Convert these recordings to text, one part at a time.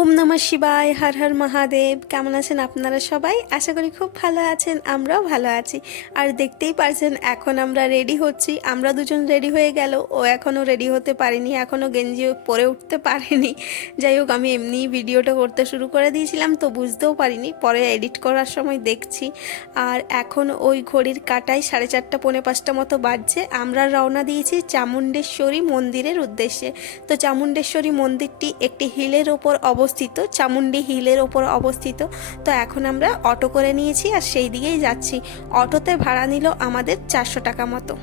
ওম নমঃ শিবায়, হর হর মহাদেব। কেমন আছেন আপনারা সবাই? আশা করি খুব ভালো আছেন, আমরাও ভালো আছি। আর দেখতেই পারছেন এখন আমরা রেডি হচ্ছি। আমরা দুজন রেডি হয়ে গেল, ও এখনও রেডি হতে পারেনি, এখনও গেঞ্জি পরে উঠতে পারেনি। যাই হোক, আমি এমনি ভিডিওটা করতে শুরু করে দিয়েছিলাম, তো বুঝতেও পারিনি, পরে এডিট করার সময় দেখছি। আর এখন ওই ঘড়ির কাঁটায় 4:30 পৌনে 5টা মতো বাজছে। আমরা রওনা দিয়েছি চামুণ্ডেশ্বরী মন্দিরের উদ্দেশ্যে। তো চামুণ্ডেশ্বরী মন্দিরটি একটি হিলের ওপর অবস্থিত, চামুণ্ডী হিলের ওপর অবস্থিত। তো এখন আমরা অটো করে নিয়েছি আর সেই দিকেই যাচ্ছি। অটোতে ভাড়া নিল আমাদের 400 টাকা মতো।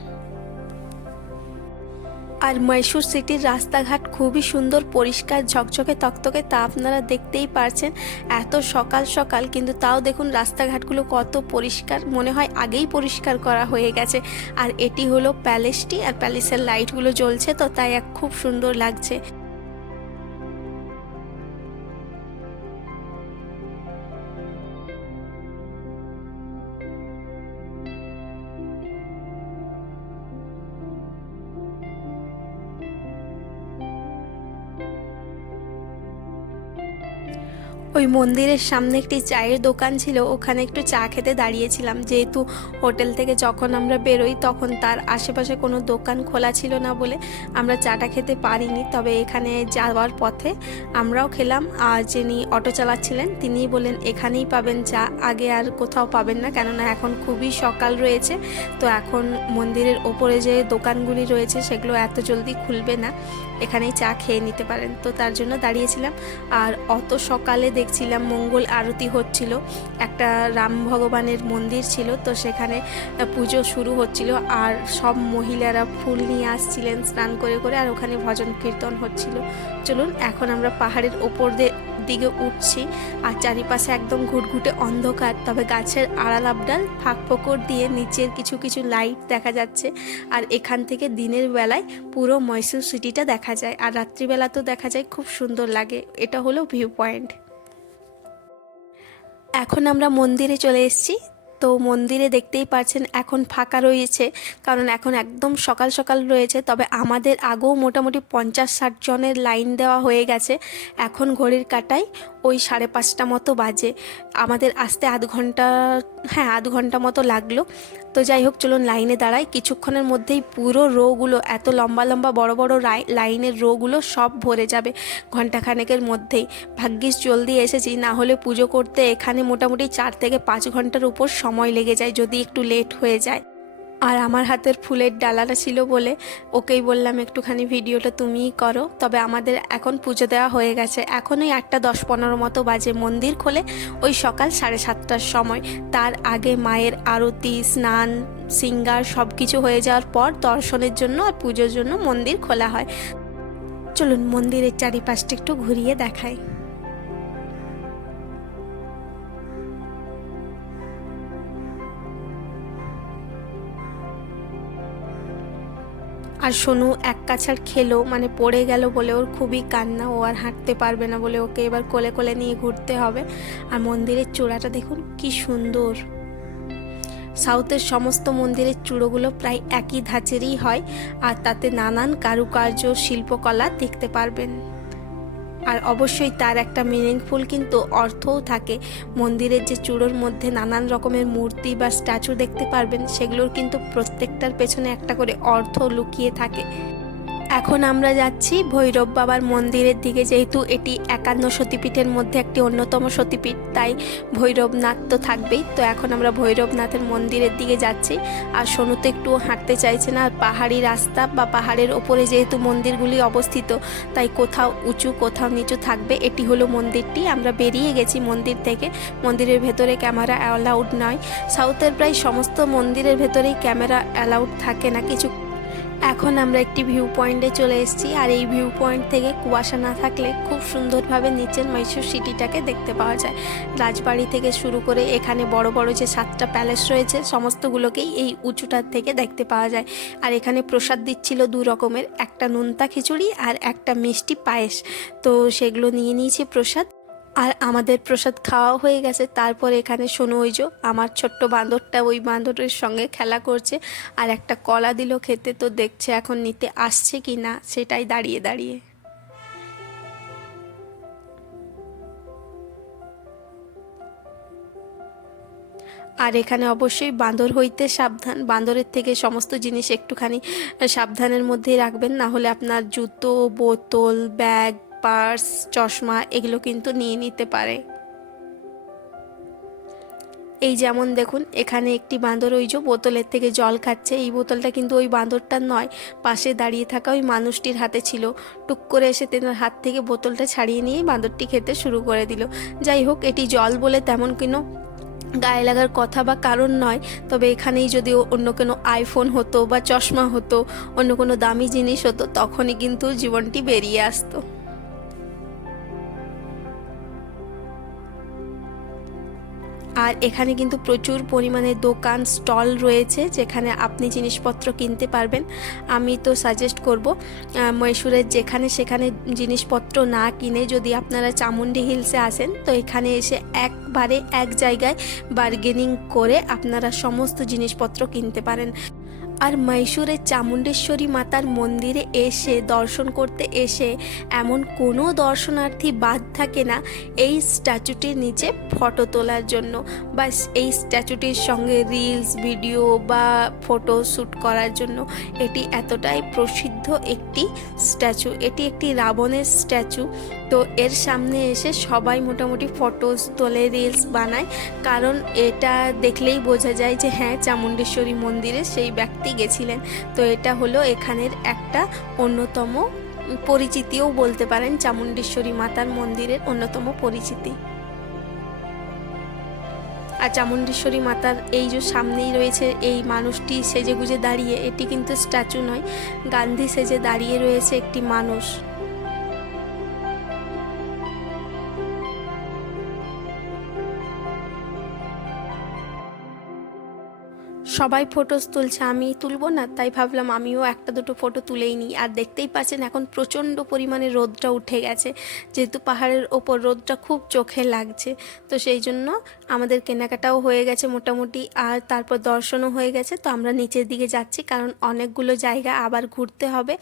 আর মহীশূর সিটির রাস্তাঘাট খুবই সুন্দর, পরিষ্কার, ঝকঝকে, তকতকে, তা আপনারা দেখতেই পারছেন। এত সকাল সকাল কিন্তু তাও দেখুন রাস্তাঘাটগুলো কত পরিষ্কার, মনে হয় আগেই পরিষ্কার করা হয়ে গেছে। আর এটি হলো প্যালেসটি, আর প্যালেসের লাইটগুলো জ্বলছে, তো তাই খুব সুন্দর লাগছে। ওই মন্দিরের সামনে একটি চায়ের দোকান ছিল, ওখানে একটু চা খেতে দাঁড়িয়েছিলাম। যেহেতু হোটেল থেকে যখন আমরা বেরোই তখন তার আশেপাশে কোনো দোকান খোলা ছিল না বলে আমরা চাটা খেতে পারিনি। তবে এখানে যাওয়ার পথে আমরাও খেলাম। আর যিনি অটো চালাচ্ছিলেন তিনি বললেন এখানেই পাবেন চা, আগে আর কোথাও পাবেন না, কেননা এখন খুবই সকাল রয়েছে। তো এখন মন্দিরের ওপরে যে দোকানগুলি রয়েছে সেগুলো এত জলদি খুলবে না, এখানেই চা খেয়ে নিতে পারেন। তো তার জন্য দাঁড়িয়েছিলাম। আর অত সকালে দেখছিলাম মঙ্গল আরতি হচ্ছিল, একটা রাম ভগবানের মন্দির ছিল, তো সেখানে পুজো শুরু হচ্ছিল। আর সব মহিলারা ফুল নিয়ে আসছিলেন স্নান করে করে, আর ওখানে ভজন কীর্তন হচ্ছিল। চলুন এখন আমরা পাহাড়ের ওপর দিকে উঠছি। আর চারিপাশে একদম ঘুটঘুটে অন্ধকার, তবে গাছের আড়াল আবডাল ফাঁক ফোকর দিয়ে নিচের কিছু কিছু লাইট দেখা যাচ্ছে। আর এখান থেকে দিনের বেলায় পুরো মহীশূর সিটিটা দেখা যায়, আর রাত্রিবেলা তো দেখা যায়, খুব সুন্দর লাগে। এটা হলো ভিউ পয়েন্ট। এখন আমরা মন্দিরে চলে এসেছি। তো মন্দিরে দেখতেই পাচ্ছেন এখন ফাঁকা রয়েছে, কারণ এখন একদম সকাল সকাল রয়েছে। তবে আমাদের আগেও মোটামুটি 50-60 জনের লাইন দেওয়া হয়ে গেছে। এখন ঘড়ির কাঁটায় ওই 5:30 মতো বাজে। আমাদের আসতে আধ ঘন্টা মতো লাগলো। তো যাই হোক, চলুন লাইনে দাঁড়াই। কিছুক্ষণের মধ্যেই পুরো রোগুলো, এত লম্বা লম্বা বড় বড় লাইনের রোগুলো সব ভরে যাবে ঘন্টাখানেকের মধ্যেই। ভাগ্যিস জলদি এসেছি, না হলে পুজো করতে এখানে মোটামুটি 4 থেকে 5 ঘন্টার উপর সময় লেগে যায় যদি একটু লেট হয়ে যায়। আর আমার হাতের ফুলের ডালাটা ছিল বলে ওকেই বললাম একটুখানি ভিডিওটা তুমিই করো। তবে আমাদের এখন পুজো দেওয়া হয়ে গেছে। এখন ওই 8:10-15 মতো বাজে। মন্দির খোলে ওই সকাল 7:30টার সময়। তার আগে মায়ের আরতি, স্নান, সিঙ্গার সব কিছু হয়ে যাওয়ার পর দর্শনের জন্য আর পুজোর জন্য মন্দির খোলা হয়। চলুন মন্দিরের চারিপাশটা একটু ঘুরিয়ে দেখাই। আর সোনু এক কাছাড় খেলো, মানে পড়ে গেল বলে ওর খুবই কান্না, ও আর হাঁটতে পারবে না বলে ওকে এবার কোলে কোলে নিয়ে ঘুরতে হবে। আর মন্দিরের চূড়াটা দেখুন কি সুন্দর। সাউথের সমস্ত মন্দিরের চূড়োগুলো প্রায় একই ধাঁচেরই হয়, আর তাতে নানান কারুকার্য, শিল্পকলা দেখতে পারবেন। আর অবশ্যই তার একটা মিনিংফুল কিন্তু অর্থও থাকে। মন্দিরের যে চূড়োর মধ্যে নানান রকমের মূর্তি বা স্ট্যাচু দেখতে পারবেন, সেগুলোর কিন্তু প্রত্যেকটার পেছনে একটা করে অর্থ লুকিয়ে থাকে। এখন আমরা যাচ্ছি ভৈরব বাবার মন্দিরের দিকে। যেহেতু এটি 51 সতীপীঠের মধ্যে একটি অন্যতম সতীপীঠ, তাই ভৈরবনাথ তো থাকবেই। তো এখন আমরা ভৈরবনাথের মন্দিরের দিকে যাচ্ছি। আর সোনু তো একটু হাঁটতে চাইছে না। আর পাহাড়ি রাস্তা বা পাহাড়ের ওপরে যেহেতু মন্দিরগুলি অবস্থিত, তাই কোথাও উঁচু কোথাও নিচু থাকবে। এটি হলো মন্দিরটি। আমরা বেরিয়ে গেছি মন্দির থেকে। মন্দিরের ভেতরে ক্যামেরা অ্যালাউড নয়। সাউথের প্রায় সমস্ত মন্দিরের ভেতরেই ক্যামেরা অ্যালাউড থাকে না কিছু। এখন আমরা একটি ভিউ পয়েন্টে চলে এসেছি। আর এই ভিউ পয়েন্ট থেকে কুয়াশা না থাকলে খুব সুন্দরভাবে নিচের মহীশূর সিটিটাকে দেখতে পাওয়া যায়। রাজবাড়ি থেকে শুরু করে এখানে বড় বড় যে 7টা প্যালেস রয়েছে সমস্তগুলোকেই এই উঁচুটার থেকে দেখতে পাওয়া যায়। আর এখানে প্রসাদ দিচ্ছিল 2 রকমের, একটা নোনতা খিচুড়ি আর একটা মিষ্টি পায়েস। তো সেগুলো নিয়ে নিয়েছি প্রসাদ। আর আমাদের প্রসাদ খাওয়াও হয়ে গেছে। তারপর এখানে শোনো, ওই যে আমার ছোট্ট বাঁদরটা ওই বাঁদরের সঙ্গে খেলা করছে, আর একটা কলা দিল খেতে। তো দেখছে এখন নিতে আসছে কি না, সেটাই দাঁড়িয়ে দাঁড়িয়ে। আর এখানে অবশ্যই বাঁদর হইতে সাবধান, বাঁদরের থেকে সমস্ত জিনিস একটুখানি সাবধানের মধ্যেই রাখবেন, না হলে আপনার জুতো, বোতল, ব্যাগ, পার্স, চশমা এগুলো কিন্তু নিয়ে নিতে পারে। এই যেমন দেখুন এখানে একটি বাঁদর ওই যে বোতলের থেকে জল খাচ্ছে, এই বোতলটা কিন্তু ওই বাঁদরটার নয়, পাশে দাঁড়িয়ে থাকা ওই মানুষটির হাতে ছিল। টুক করে এসে তেনার হাত থেকে বোতলটা ছাড়িয়ে নিয়ে বাঁদরটি খেতে শুরু করে দিল। যাই হোক, এটি জল বলে তেমন কোনো গায়ে লাগার কথা বা কারণ নয়, তবে এখানেই যদি অন্য কোনো আইফোন হতো বা চশমা হতো, অন্য কোনো দামি জিনিস হতো, তখনই কিন্তু জীবনটি বেরিয়ে আসতো। আর এখানে কিন্তু প্রচুর পরিমাণে দোকান স্টল রয়েছে যেখানে আপনি জিনিসপত্র কিনতে পারবেন। আমি তো সাজেস্ট করব মহীশূরের যেখানে সেখানে জিনিসপত্র না কিনে যদি আপনারা চামুন্ডি হিলসে আসেন তো এখানে এসে একবারে এক জায়গায় বার্গেনিং করে আপনারা সমস্ত জিনিসপত্র কিনতে পারেন। আর মহীশূরের চামুণ্ডেশ্বরী মাতার মন্দিরে এসে দর্শন করতে এসে এমন কোনো দর্শনার্থী বাদ থাকে না এই স্ট্যাচুটির নিচে ফটো তোলার জন্য, বা এই স্ট্যাচুটির সঙ্গে রিলস, ভিডিও বা ফটো শ্যুট করার জন্য। এটি এতটাই প্রসিদ্ধ একটি স্ট্যাচু, এটি একটি রাবণের স্ট্যাচু। তো এর সামনে এসে সবাই মোটামুটি ফটোস তোলে, রিলস বানায়, কারণ এটা দেখলেই বোঝা যায় যে হ্যাঁ চামুণ্ডেশ্বরী মন্দিরে সেই ব্যক্তি গেছিলেন। তো এটা হলো এখানের একটা অন্যতম পরিচিতিও বলতে পারেন, চামুণ্ডেশ্বরী মাতার মন্দিরের অন্যতম পরিচিতি। আর চামুণ্ডেশ্বরী মাতার এই যে সামনেই রয়েছে এই মানুষটি সেজেগুজে দাঁড়িয়ে, এটি কিন্তু স্ট্যাচু নয়, গান্ধী সেজে দাঁড়িয়ে রয়েছে একটি মানুষ। সবাই ফটোস তুলছে, আমি তুলবো না? তাই ভাবলাম আমিও একটা দুটো ফটো তুলেই নিই। আর দেখতেই পাচ্ছেন এখন প্রচণ্ড পরিমাণে রোদটা উঠে গেছে, যেহেতু পাহাড়ের ওপর রোদটা খুব চোখে লাগছে। তো সেই জন্য আমাদের কেনাকাটাও হয়ে গেছে মোটামুটি, আর তারপর দর্শনও হয়ে গেছে। তো আমরা নিচের দিকে যাচ্ছি, কারণ অনেকগুলো জায়গা আবার ঘুরতে হবে।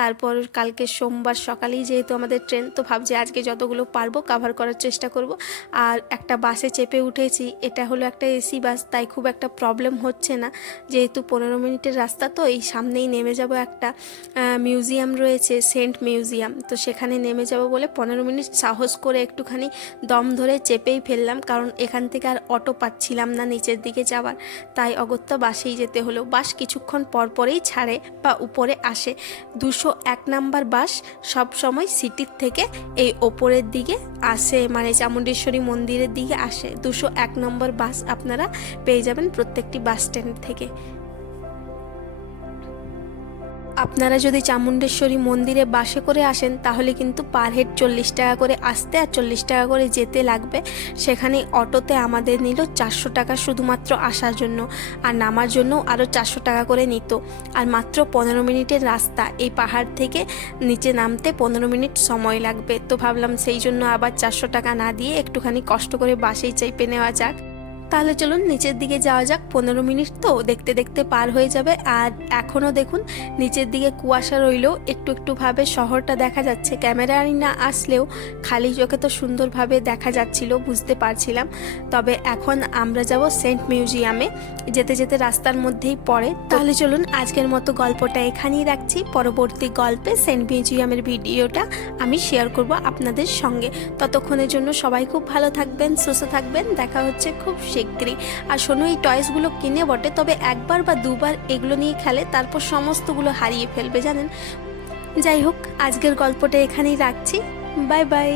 তারপর কালকে সোমবার সকালেই যেহেতু আমাদের ট্রেন, তো ভাবছি আজকে যতগুলো পারবো কাভার করার চেষ্টা করব। আর একটা বাসে চেপে উঠেছি, এটা হলো একটা এসি বাস, তাই খুব একটা প্রবলেম হচ্ছে না, যেহেতু 15 মিনিটের রাস্তা। তো এই সামনেই নেমে যাব, একটা মিউজিয়াম রয়েছে সেন্ট মিউজিয়াম, তো সেখানে নেমে যাব বলে 15 মিনিট সাহস করে একটুখানি দম ধরে চেপেই ফেললাম, কারণ এখান থেকে আর অটো পাচ্ছিলাম না নিচের দিকে যাওয়ার, তাই অগত্যা বাসেই যেতে হলো। বাস কিছুক্ষণ পরেই ছাড়ে বা উপরে আসে। 201 নাম্বার বাস সব সময় সিটির থেকে এই ওপরের দিকে আসে, মানে চামুণ্ডেশ্বরী মন্দিরের দিকে আসে। 201 নম্বর বাস আপনারা পেয়ে যাবেন প্রত্যেকটি বাস স্ট্যান্ড থেকে। আপনারা যদি চামুণ্ডেশ্বরী মন্দিরে বাসে করে আসেন তাহলে কিন্তু পার হেড 40 টাকা করে আসতে আর 40 টাকা করে যেতে লাগবে। সেখানে অটোতে আমাদের নিল 400 টাকা শুধুমাত্র আসার জন্য, আর নামার জন্য আরও 400 টাকা করে নিত। আর মাত্র 15 মিনিটের রাস্তা, এই পাহাড় থেকে নিচে নামতে 15 মিনিট সময় লাগবে। তো ভাবলাম সেই জন্য আবার 400 টাকা না দিয়ে একটুখানি কষ্ট করে বাসেই চেপে নেওয়া যাক। তাহলে চলুন নিচের দিকে যাওয়া যাক। 15 মিনিট তো দেখতে দেখতে পার হয়ে যাবে। আর এখনও দেখুন নিচের দিকে কুয়াশা রইলেও একটু একটুভাবে শহরটা দেখা যাচ্ছে। ক্যামেরায় না আসলেও খালি চোখে তো সুন্দরভাবে দেখা যাচ্ছিল, বুঝতে পারছিলাম। তবে এখন আমরা যাব সেন্ট মিউজিয়ামে, যেতে যেতে রাস্তার মধ্যেই পড়ে। তাহলে চলুন আজকের মতো গল্পটা এখানেই রাখছি। পরবর্তী গল্পে সেন্ট মিউজিয়ামের ভিডিওটা আমি শেয়ার করব আপনাদের সঙ্গে। ততক্ষণের জন্য সবাই খুব ভালো থাকবেন, সুস্থ থাকবেন। দেখা হচ্ছে খুব শিগগিরই। আর শোনো, এই টয়েসগুলো কিনে বটে, তবে একবার বা দুবার এগুলো নিয়ে খেলে তারপর সমস্তগুলো হারিয়ে ফেলবে জানেন। যাই হোক, আজকের গল্পটা এখানেই রাখছি। Bye bye.